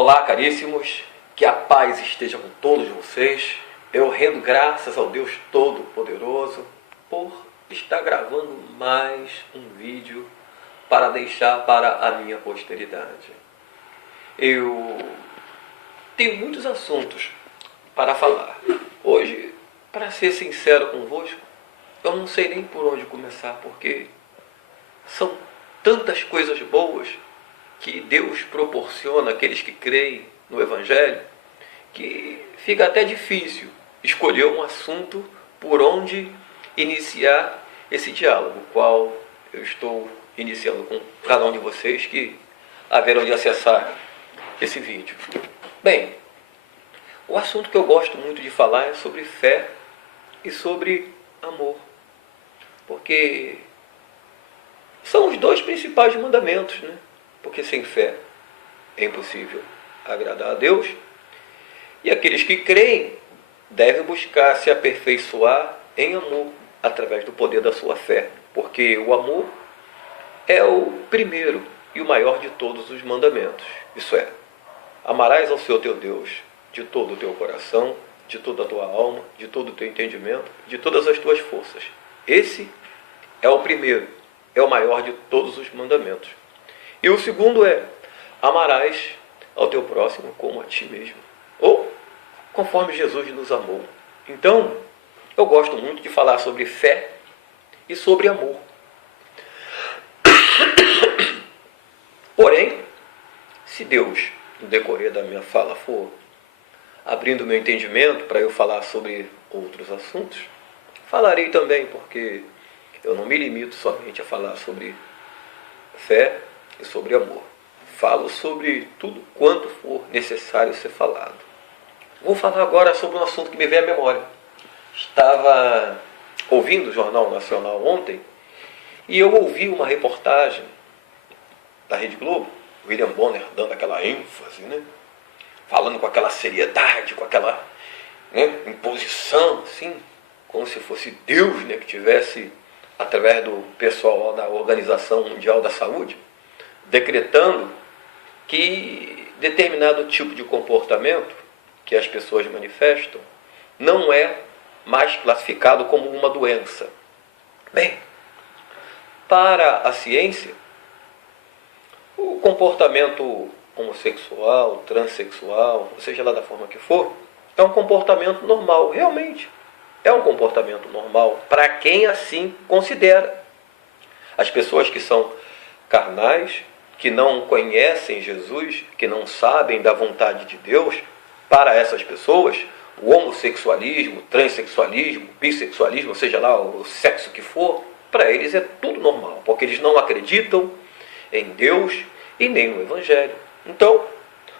Olá, caríssimos, que a paz esteja com todos vocês. Eu rendo graças ao Deus Todo-Poderoso por estar gravando mais um vídeo para deixar para a minha posteridade. Eu tenho muitos assuntos para falar. Hoje, para ser sincero convosco, eu não sei nem por onde começar, porque são tantas coisas boas que Deus proporciona àqueles que creem no Evangelho, que fica até difícil escolher um assunto por onde iniciar esse diálogo, qual eu estou iniciando com cada um de vocês que haverão de acessar esse vídeo. Bem, o assunto que eu gosto muito de falar é sobre fé e sobre amor, porque são os dois principais mandamentos, né? Porque sem fé é impossível agradar a Deus. E aqueles que creem devem buscar se aperfeiçoar em amor, através do poder da sua fé. Porque o amor é o primeiro e o maior de todos os mandamentos. Isso é, amarás ao Senhor teu Deus de todo o teu coração, de toda a tua alma, de todo o teu entendimento, de todas as tuas forças. Esse é o primeiro, é o maior de todos os mandamentos. E o segundo é, amarás ao teu próximo como a ti mesmo. Ou, conforme Jesus nos amou. Então, eu gosto muito de falar sobre fé e sobre amor. Porém, se Deus, no decorrer da minha fala, for abrindo meu entendimento para eu falar sobre outros assuntos, falarei também, porque eu não me limito somente a falar sobre fé e sobre amor. Falo sobre tudo quanto for necessário ser falado. Vou falar agora sobre um assunto que me veio à memória. Estava ouvindo o Jornal Nacional ontem e eu ouvi uma reportagem da Rede Globo, William Bonner dando aquela ênfase, né? Falando com aquela seriedade, com aquela, né, imposição, assim, como se fosse Deus, né, que tivesse, através do pessoal da Organização Mundial da Saúde, decretando que determinado tipo de comportamento que as pessoas manifestam não é mais classificado como uma doença. Bem, para a ciência, o comportamento homossexual, transexual, ou seja lá da forma que for, é um comportamento normal, realmente. É um comportamento normal para quem assim considera. As pessoas que são carnais, que não conhecem Jesus, que não sabem da vontade de Deus, para essas pessoas, o homossexualismo, o transexualismo, o bissexualismo, seja lá o sexo que for, para eles é tudo normal, porque eles não acreditam em Deus e nem no Evangelho. Então,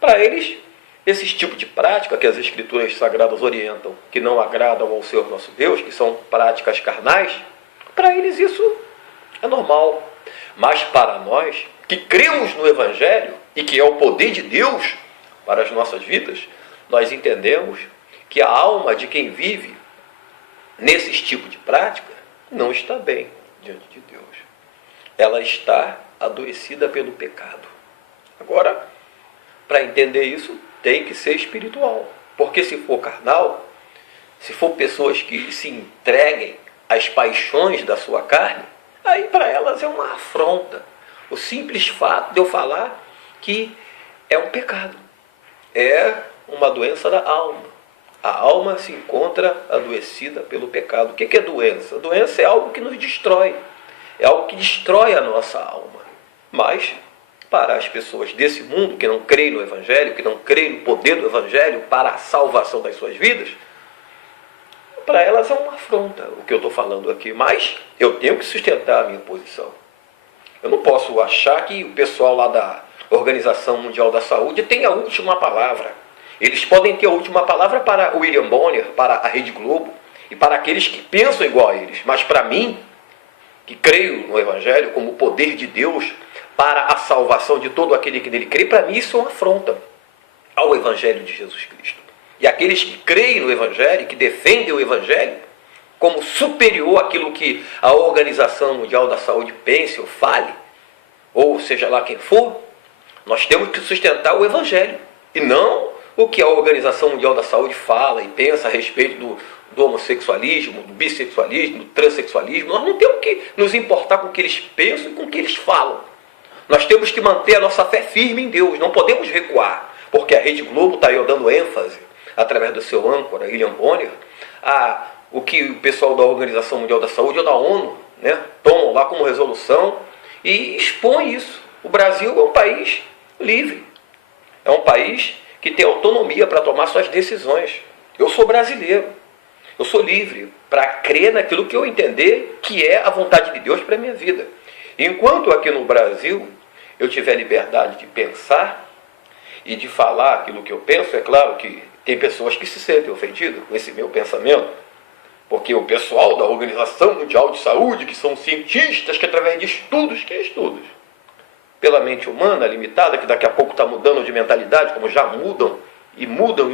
para eles, esse tipo de prática que as Escrituras Sagradas orientam, que não agradam ao Senhor nosso Deus, que são práticas carnais, para eles isso é normal. Mas para nós, que cremos no Evangelho e que é o poder de Deus para as nossas vidas, nós entendemos que a alma de quem vive nesses tipos de prática não está bem diante de Deus. Ela está adoecida pelo pecado. Agora, para entender isso, tem que ser espiritual. Porque se for carnal, se for pessoas que se entreguem às paixões da sua carne, aí para elas é uma afronta. O simples fato de eu falar que é um pecado. É uma doença da alma. A alma se encontra adoecida pelo pecado. O que é doença? Doença é algo que nos destrói. É algo que destrói a nossa alma. Mas, para as pessoas desse mundo que não creem no Evangelho, que não creem no poder do Evangelho para a salvação das suas vidas, para elas é uma afronta o que eu estou falando aqui. Mas eu tenho que sustentar a minha posição. Eu não posso achar que o pessoal lá da Organização Mundial da Saúde tem a última palavra. Eles podem ter a última palavra para o William Bonner, para a Rede Globo e para aqueles que pensam igual a eles. Mas para mim, que creio no Evangelho como o poder de Deus para a salvação de todo aquele que nele crê, para mim isso é uma afronta ao Evangelho de Jesus Cristo. E aqueles que creem no Evangelho, que defendem o Evangelho como superior àquilo que a Organização Mundial da Saúde pense ou fale, ou seja lá quem for, nós temos que sustentar o Evangelho. E não o que a Organização Mundial da Saúde fala e pensa a respeito do homossexualismo, do bissexualismo, do transexualismo. Nós não temos que nos importar com o que eles pensam e com o que eles falam. Nós temos que manter a nossa fé firme em Deus, não podemos recuar, porque a Rede Globo está aí dando ênfase, através do seu âncora, William Bonner, a o que o pessoal da Organização Mundial da Saúde ou da ONU, né, tomam lá como resolução e expõe isso. O Brasil é um país livre, é um país que tem autonomia para tomar suas decisões. Eu sou brasileiro, eu sou livre para crer naquilo que eu entender que é a vontade de Deus para a minha vida. Enquanto aqui no Brasil eu tiver liberdade de pensar e de falar aquilo que eu penso, é claro que tem pessoas que se sentem ofendidas com esse meu pensamento, porque o pessoal da Organização Mundial de Saúde, que são cientistas, que através de estudos, pela mente humana limitada, que daqui a pouco está mudando de mentalidade, como já mudam, e mudam,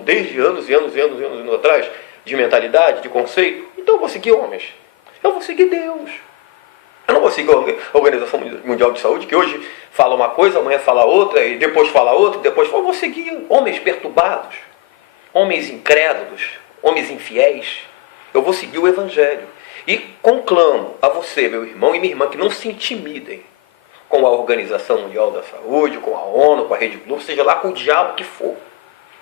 desde anos e anos atrás, de mentalidade, de conceito. Então eu vou seguir homens. Eu vou seguir Deus. Eu não vou seguir a Organização Mundial de Saúde, que hoje fala uma coisa, amanhã fala outra, e depois fala outra, depois fala. Eu vou seguir homens perturbados, homens incrédulos, homens infiéis. Eu vou seguir o Evangelho. E conclamo a você, meu irmão e minha irmã, que não se intimidem com a Organização Mundial da Saúde, com a ONU, com a Rede Globo, seja lá com o diabo que for.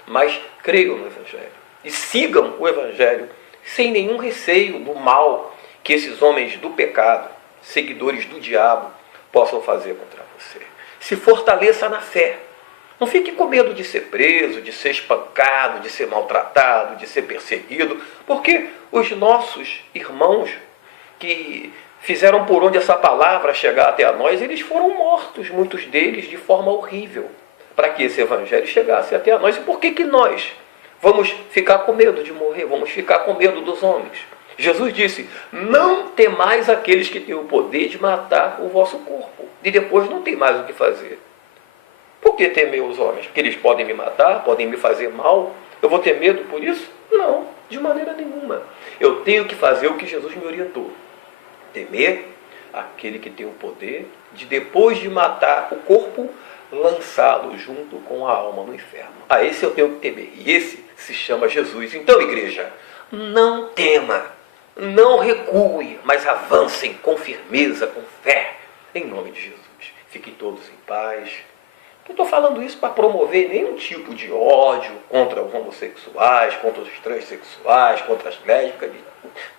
Mas creiam no Evangelho. E sigam o Evangelho sem nenhum receio do mal que esses homens do pecado, seguidores do diabo, possam fazer contra você. Se fortaleça na fé. Não fique com medo de ser preso, de ser espancado, de ser maltratado, de ser perseguido, porque os nossos irmãos que fizeram por onde essa palavra chegar até a nós, eles foram mortos, muitos deles, de forma horrível, para que esse evangelho chegasse até a nós. E por que nós vamos ficar com medo de morrer? Vamos ficar com medo dos homens? Jesus disse: não temais aqueles que têm o poder de matar o vosso corpo, e depois não tem mais o que fazer. Por que temer os homens? Porque eles podem me matar, podem me fazer mal. Eu vou ter medo por isso? Não, de maneira nenhuma. Eu tenho que fazer o que Jesus me orientou. Temer aquele que tem o poder de, depois de matar o corpo, lançá-lo junto com a alma no inferno. A esse eu tenho que temer. E esse se chama Jesus. Então, igreja, não tema, não recue, mas avancem com firmeza, com fé, em nome de Jesus. Fiquem todos em paz. Não estou falando isso para promover nenhum tipo de ódio contra os homossexuais, contra os transexuais, contra as lésbicas.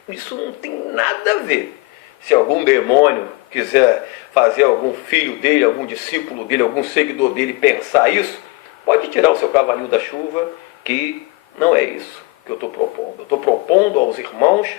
Isso não tem nada a ver. Se algum demônio quiser fazer algum filho dele, algum discípulo dele, algum seguidor dele pensar isso, pode tirar o seu cavalinho da chuva, que não é isso que eu estou propondo. Eu estou propondo aos irmãos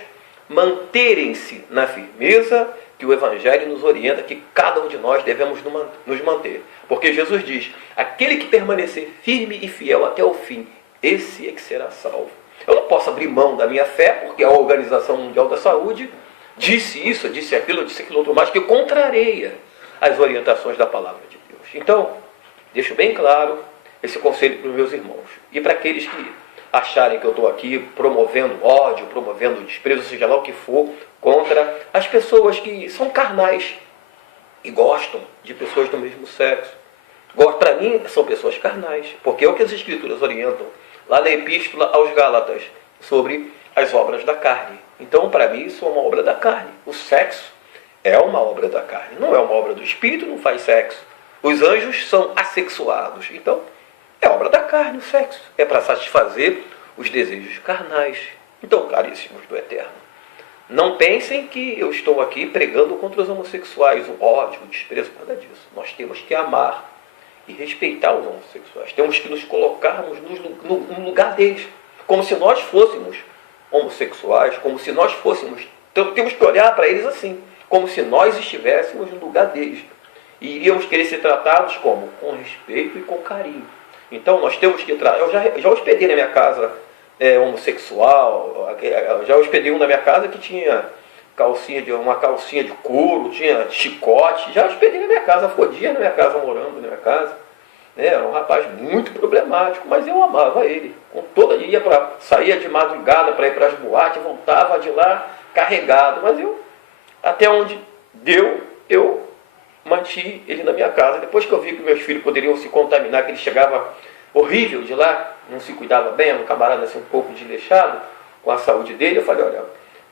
manterem-se na firmeza que o Evangelho nos orienta, que cada um de nós devemos nos manter. Porque Jesus diz: aquele que permanecer firme e fiel até o fim, esse é que será salvo. Eu não posso abrir mão da minha fé, porque a Organização Mundial da Saúde disse isso, disse aquilo outro mais, que contraria as orientações da palavra de Deus. Então, deixo bem claro esse conselho para os meus irmãos. E para aqueles que acharem que eu estou aqui promovendo ódio, promovendo desprezo, seja lá o que for, contra as pessoas que são carnais e gostam de pessoas do mesmo sexo. Para mim, são pessoas carnais, porque é o que as Escrituras orientam lá na Epístola aos Gálatas, sobre as obras da carne. Então, para mim, isso é uma obra da carne. O sexo é uma obra da carne, não é uma obra do Espírito, não faz sexo. Os anjos são assexuados, então é obra da carne o sexo. É para satisfazer os desejos carnais. Então, caríssimos do Eterno, não pensem que eu estou aqui pregando contra os homossexuais, o ódio, o desprezo, nada disso. Nós temos que amar e respeitar os homossexuais. Temos que nos colocarmos no lugar deles, como se nós fôssemos homossexuais, como se nós fôssemos... Então, temos que olhar para eles assim, como se nós estivéssemos no lugar deles. E iríamos querer ser tratados como? Com respeito e com carinho. Então, nós temos que... Eu já hospedei na minha casa homossexual, já hospedei um na minha casa que tinha uma calcinha de couro, tinha chicote, já hospedei na minha casa, ficou dias na minha casa, morando na minha casa. Era um rapaz muito problemático, mas eu amava ele. Saía de madrugada para ir para as boates, voltava de lá carregado, mas até onde deu, eu mantive ele na minha casa. Depois que eu vi que meus filhos poderiam se contaminar, que ele chegava horrível de lá, não se cuidava bem, era um camarada assim, um pouco desleixado com a saúde dele, eu falei, olha,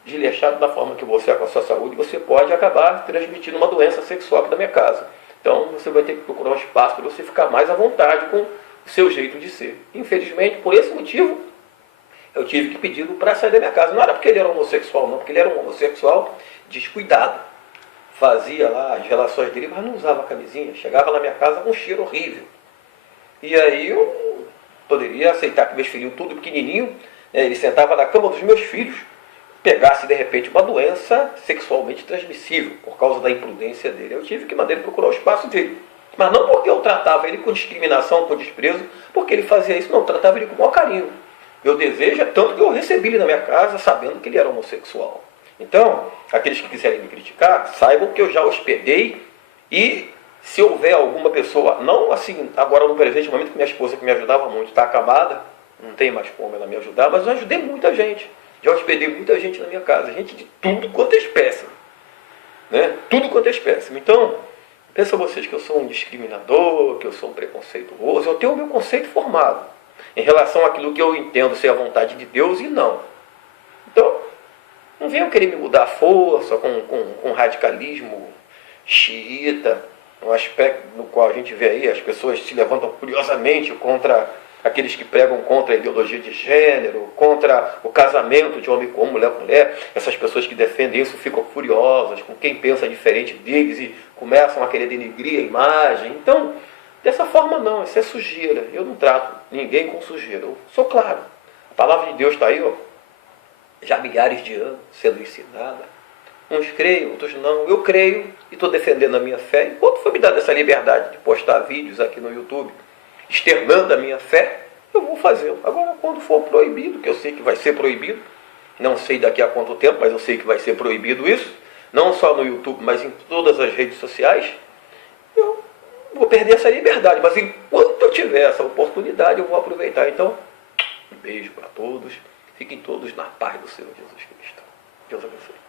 desleixado da forma que você é com a sua saúde, você pode acabar transmitindo uma doença sexual aqui da minha casa. Então você vai ter que procurar um espaço para você ficar mais à vontade com o seu jeito de ser. Infelizmente, por esse motivo, eu tive que pedi-lo para sair da minha casa. Não era porque ele era homossexual, não, porque ele era um homossexual descuidado. Fazia lá as relações dele, mas não usava camisinha. Chegava na minha casa com um cheiro horrível. E aí eu poderia aceitar que meus filhinhos, tudo pequenininho, ele sentava na cama dos meus filhos, pegasse de repente uma doença sexualmente transmissível, por causa da imprudência dele. Eu tive que mandar ele procurar o espaço dele. Mas não porque eu tratava ele com discriminação, com desprezo, porque ele fazia isso, não, eu tratava ele com o maior carinho. Meu desejo é tanto que eu recebi ele na minha casa sabendo que ele era homossexual. Então, aqueles que quiserem me criticar, saibam que eu já hospedei e se houver alguma pessoa, não assim, agora no presente momento que minha esposa que me ajudava muito, está acamada, não tem mais como ela me ajudar, mas eu ajudei muita gente. Já hospedei muita gente na minha casa, gente de tudo quanto é espécie. Né? Tudo quanto é espécie. Então, pensam vocês que eu sou um discriminador, que eu sou um preconceituoso, eu tenho o meu conceito formado em relação àquilo que eu entendo ser a vontade de Deus e não. Então, não venham querer me mudar à força com radicalismo xiita, um aspecto no qual a gente vê aí, as pessoas se levantam curiosamente contra aqueles que pregam contra a ideologia de gênero, contra o casamento de homem com mulher com mulher. Essas pessoas que defendem isso ficam furiosas com quem pensa diferente deles e começam a querer denegrir a imagem. Então, dessa forma não, isso é sujeira. Eu não trato ninguém com sujeira. Eu sou claro. A palavra de Deus está aí, ó, já há milhares de anos sendo ensinada. Uns creem, outros não. Eu creio e estou defendendo a minha fé. Enquanto foi me dada essa liberdade de postar vídeos aqui no YouTube, externando a minha fé, eu vou fazê-lo. Agora, quando for proibido, que eu sei que vai ser proibido, não sei daqui a quanto tempo, mas eu sei que vai ser proibido isso, não só no YouTube, mas em todas as redes sociais, eu vou perder essa liberdade. Mas enquanto eu tiver essa oportunidade, eu vou aproveitar. Então, um beijo para todos. Fiquem todos na paz do Senhor Jesus Cristo. Deus abençoe.